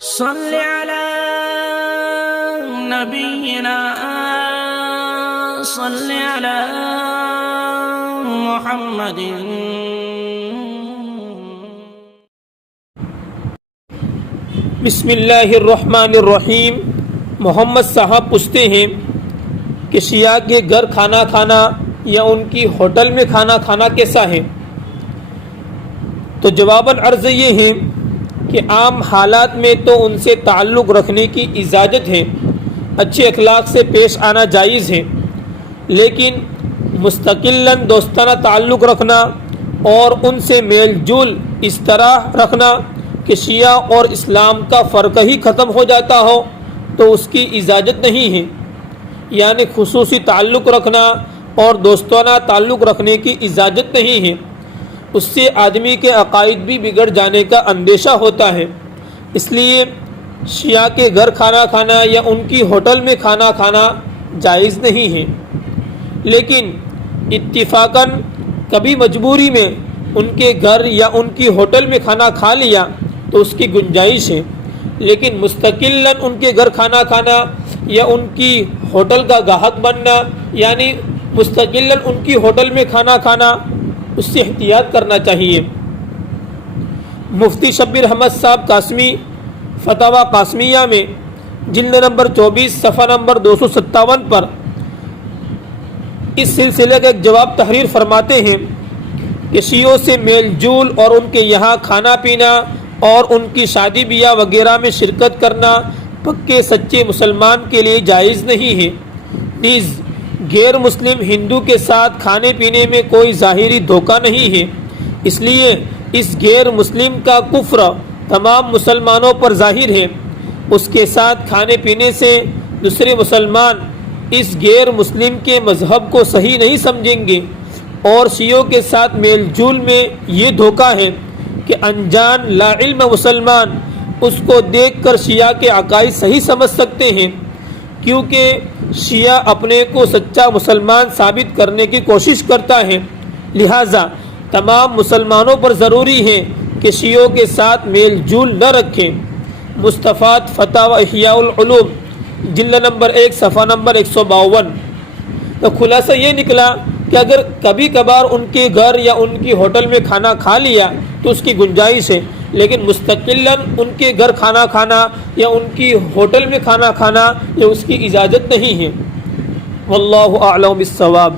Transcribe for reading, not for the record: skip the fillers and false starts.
صل على نبينا صل على محمد. بسم اللہ الرحمن الرحیم. محمد صاحب پوچھتے ہیں کہ شیعہ کے گھر کھانا کھانا یا ان کی ہوٹل میں کھانا کھانا کیسا ہے؟ تو جواباً عرض یہ ہے کہ عام حالات میں تو ان سے تعلق رکھنے کی اجازت ہے، اچھے اخلاق سے پیش آنا جائز ہے، لیکن مستقلاً دوستانہ تعلق رکھنا اور ان سے میل جول اس طرح رکھنا کہ شیعہ اور اسلام کا فرق ہی ختم ہو جاتا ہو تو اس کی اجازت نہیں ہے. یعنی خصوصی تعلق رکھنا اور دوستانہ تعلق رکھنے کی اجازت نہیں ہے. اس سے آدمی کے عقائد بھی بگڑ جانے کا اندیشہ ہوتا ہے. اس لیے شیعہ کے گھر کھانا کھانا یا ان کی ہوٹل میں کھانا کھانا جائز نہیں ہے، لیکن اتفاقاً کبھی مجبوری میں ان کے گھر یا ان کی ہوٹل میں کھانا کھا لیا تو اس کی گنجائش ہے. لیکن مستقلاً ان کے گھر کھانا کھانا یا ان کی ہوٹل کا گاہک بننا، یعنی مستقلاً ان کی ہوٹل میں کھانا کھانا، اس سے احتیاط کرنا چاہیے. مفتی شبیر احمد صاحب قاسمی فتاوی قاسمیہ میں جلد نمبر 24 صفحہ نمبر 257 پر اس سلسلے کا ایک جواب تحریر فرماتے ہیں کہ شیعوں سے میل جول اور ان کے یہاں کھانا پینا اور ان کی شادی بیاہ وغیرہ میں شرکت کرنا پکے سچے مسلمان کے لیے جائز نہیں ہے. نیز غیر مسلم ہندو کے ساتھ کھانے پینے میں کوئی ظاہری دھوکہ نہیں ہے، اس لیے اس غیر مسلم کا کفر تمام مسلمانوں پر ظاہر ہے. اس کے ساتھ کھانے پینے سے دوسرے مسلمان اس غیر مسلم کے مذہب کو صحیح نہیں سمجھیں گے. اور شیعوں کے ساتھ میل جول میں یہ دھوکہ ہے کہ انجان لا علم مسلمان اس کو دیکھ کر شیعہ کے عقائد صحیح سمجھ سکتے ہیں، کیونکہ شیعہ اپنے کو سچا مسلمان ثابت کرنے کی کوشش کرتا ہے. لہٰذا تمام مسلمانوں پر ضروری ہے کہ شیعوں کے ساتھ میل جول نہ رکھیں. مستفاد فتاوی احیاء العلوم جلد نمبر 1 صفحہ نمبر 152. تو خلاصہ یہ نکلا کہ اگر کبھی کبھار ان کے گھر یا ان کی ہوٹل میں کھانا کھا لیا تو اس کی گنجائش ہے، لیکن مستقلاً ان کے گھر کھانا کھانا یا ان کی ہوٹل میں کھانا کھانا یہ اس کی اجازت نہیں ہے. واللہ اعلم بالصواب.